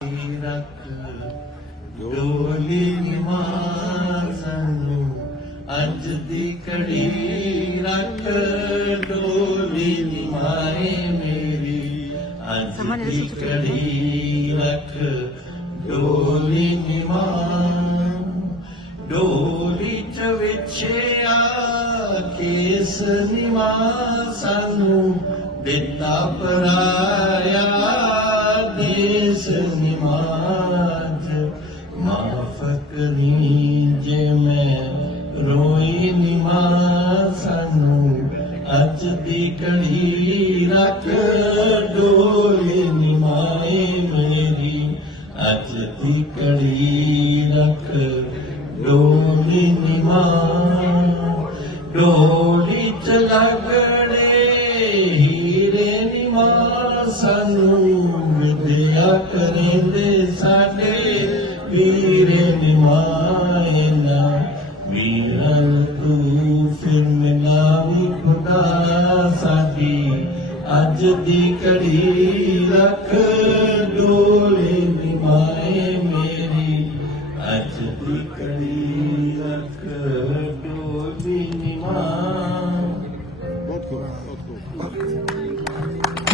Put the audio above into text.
ਰੱਖ ਡੋਲੀ ਨਿਮਾਨ ਅੱਜ ਦੀ ਕੜੀ ਰੱਖ ਡੋਲੀ ਨਿਮਾਏ ਮੇਰੀ ਅੱਜ ਦੀ ਕੜੀ ਰੱਖ ਡੋਲੀ ਨਿਮਾਨ ਡੋਲੀ ਚ ਵਿਛਿਆ ਕੇਸ ਨਿਮਾ ਸਾਨੂੰ ਦਿੱਤਾ ਪਰਾਇਆ ਫਕਰੀ ਜੇ ਮੈਂ ਰੋਈ ਨਿਮਾ ਸਾਨੂੰ। ਅੱਜ ਦੀ ਘੜੀ ਰੱਖ ਡੋਲੀ ਨਿਮਾਏ ਮੇਰੀ। ਅੱਜ ਦੀ ਘੜੀ ਰੱਖ ਡੋਲੀ ਨਿਮਾ ਡੋਲੀ ਚ ਲੱਗੜੇ ਹੀਰੇ ਨਿਮਾ ਸਾਨੂੰ। ਵਿਦਿਆ ਕਰਿੰਦੇ ਸਾਡੇ ਅੱਜ ਦੀ ਘੜੀ ਲੱਖ ਡੋਲੇ ਨਿਮਾਏ ਮੇਰੀ ਅੱਜ ਦੀ ਘੜੀ ਲੱਖ ਡੋਲੇ ਨਿਮਾ ਬਹੁਤ ਖੂਬ ਬਹੁਤ ਖੂਬ